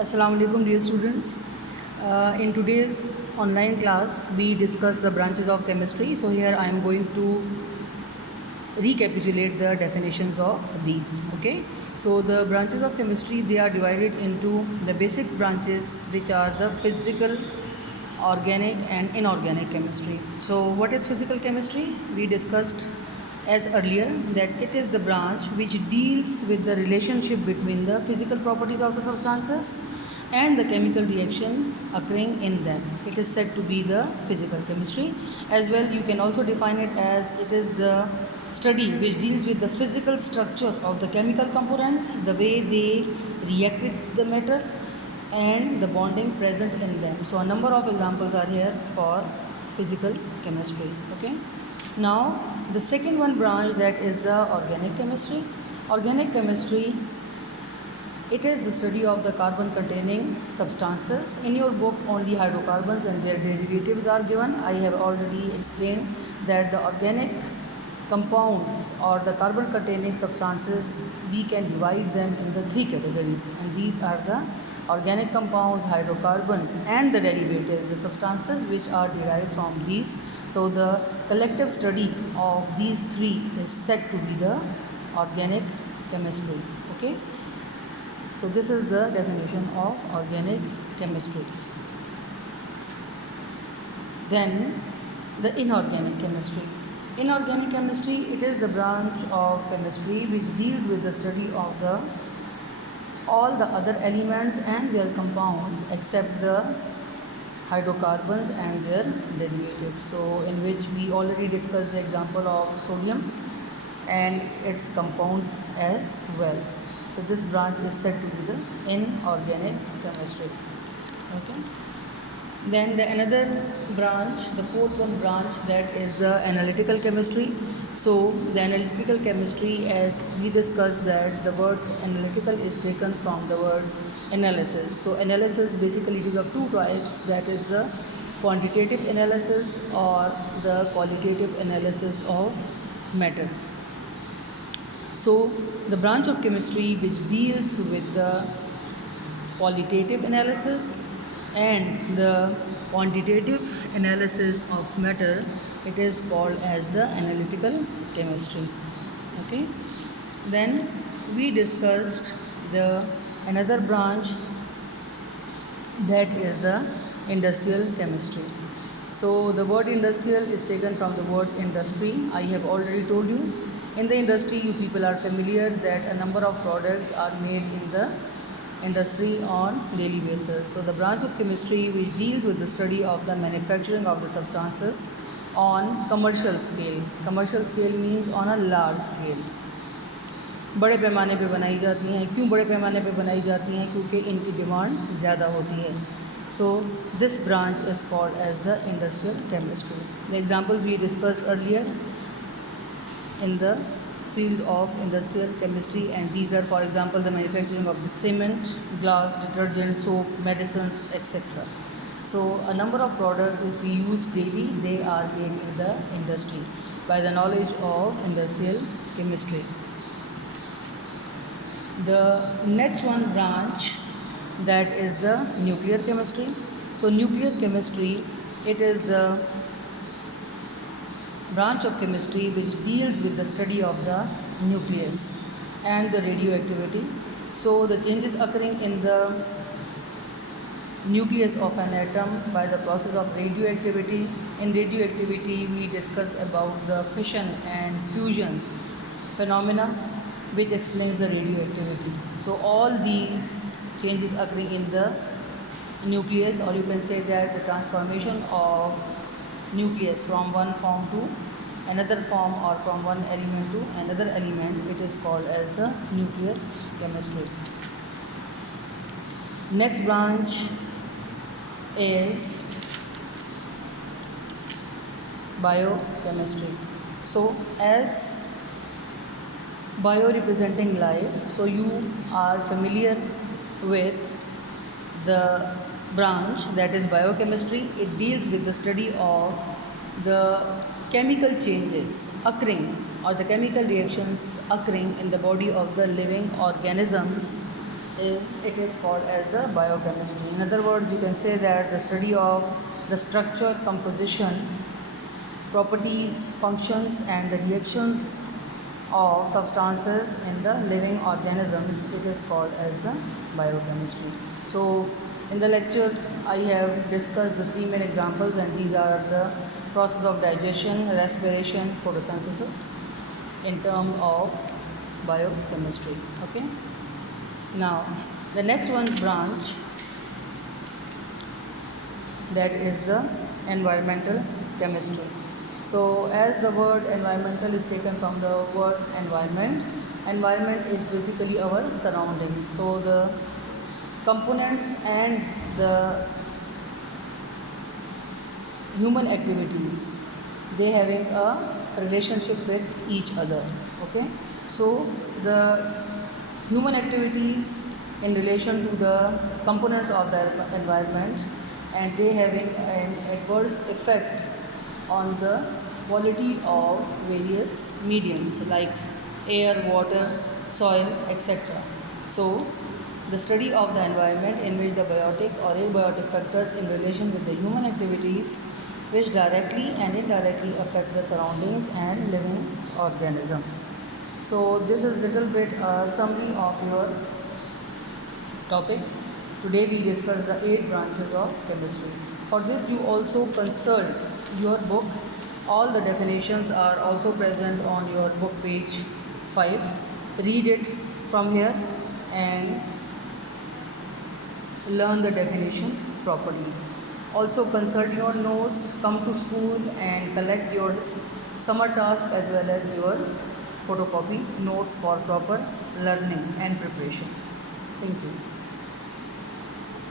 Assalamu alaikum dear students. In today's online class we discuss the branches of chemistry. So here I am going to recapitulate the definitions of these. Okay, so the branches of chemistry, they are divided into the basic branches, which are the physical, organic and inorganic chemistry. So what is physical chemistry? We discussed as earlier that it is the branch which deals with the relationship between the physical properties of the substances and the chemical reactions occurring in them. It is said to be the physical chemistry. As well, you can also define it as it is the study which deals with the physical structure of the chemical components, the way they react with the matter and the bonding present in them. So a number of examples are here for physical chemistry. Okay, now the second one branch, that is the organic chemistry. Organic chemistry, it is the study of the carbon containing substances. In your book only hydrocarbons and their derivatives are given. I have already explained that the organic compounds or the carbon containing substances, we can divide them in the three categories, and these are the organic compounds, hydrocarbons and the derivatives, the substances which are derived from these. So the collective study of these three is said to be the organic chemistry. Okay, so this is the definition of organic chemistry. Then the inorganic chemistry. Inorganic chemistry, it is the branch of chemistry which deals with the study of all the other elements and their compounds except the hydrocarbons and their derivatives. So in which we already discussed the example of sodium and its compounds as well. So this branch is said to be the inorganic chemistry. Okay. Then the another branch, the fourth one branch, that is the analytical chemistry. So the analytical chemistry, as we discussed, that the word analytical is taken from the word analysis. So analysis basically is of two types, that is the quantitative analysis or the qualitative analysis of matter. So the branch of chemistry which deals with the qualitative analysis and the quantitative analysis of matter, it is called as the analytical chemistry. Okay, then we discussed the another branch, that is the industrial chemistry. So the word industrial is taken from the word industry. I have already told you, in the industry you people are familiar that a number of products are made in the industry on daily basis. So the branch of chemistry which deals with the study of the manufacturing of the substances on commercial scale. Commercial scale means on a large scale. बड़े पैमाने पे बनाई जाती हैं. क्यों बड़े पैमाने पे बनाई जाती हैं? क्योंकि इनकी डिमांड ज़्यादा होती है. So this branch is called as the industrial chemistry. The examples we discussed earlier in the field of industrial chemistry, and these are, for example, the manufacturing of the cement, glass, detergent, soap, medicines, etc. So a number of products which we use daily, they are made in the industry by the knowledge of industrial chemistry. The next one branch, that is the nuclear chemistry. So nuclear chemistry, it is the branch of chemistry which deals with the study of the nucleus and the radioactivity. So the changes occurring in the nucleus of an atom by the process of radioactivity. In radioactivity we discuss about the fission and fusion phenomena which explains the radioactivity. So all these changes occurring in the nucleus, or you can say that the transformation of nucleus from one form to another form or from one element to another element, it is called as the nuclear chemistry. Next branch is biochemistry. So as bio representing life, so you are familiar with the branch, that is biochemistry. It deals with the study of the chemical changes occurring or the chemical reactions occurring in the body of the living organisms it is called as the biochemistry. In other words, you can say that the study of the structure, composition, properties, functions, and the reactions of substances in the living organisms, it is called as the biochemistry. So in the lecture I have discussed the three main examples, and these are the process of digestion, respiration, photosynthesis in terms of biochemistry. Okay, now the next one branch, that is the environmental chemistry. So as the word environmental is taken from the word environment, environment is basically our surrounding. So the components and the human activities, they having a relationship with each other. Okay, so the human activities in relation to the components of the environment, and they having an adverse effect on the quality of various mediums like air, water, soil, etc. So the study of the environment in which the biotic or abiotic factors in relation with the human activities which directly and indirectly affect the surroundings and living organisms. So this is little bit a summary of your topic. Today we discuss the 8 branches of chemistry. For this you also consult your book. All the definitions are also present on your book page 5. Read it from here and learn the definition properly. Also consult your notes, come to school and collect your summer task as well as your photocopy notes for proper learning and preparation. Thank you.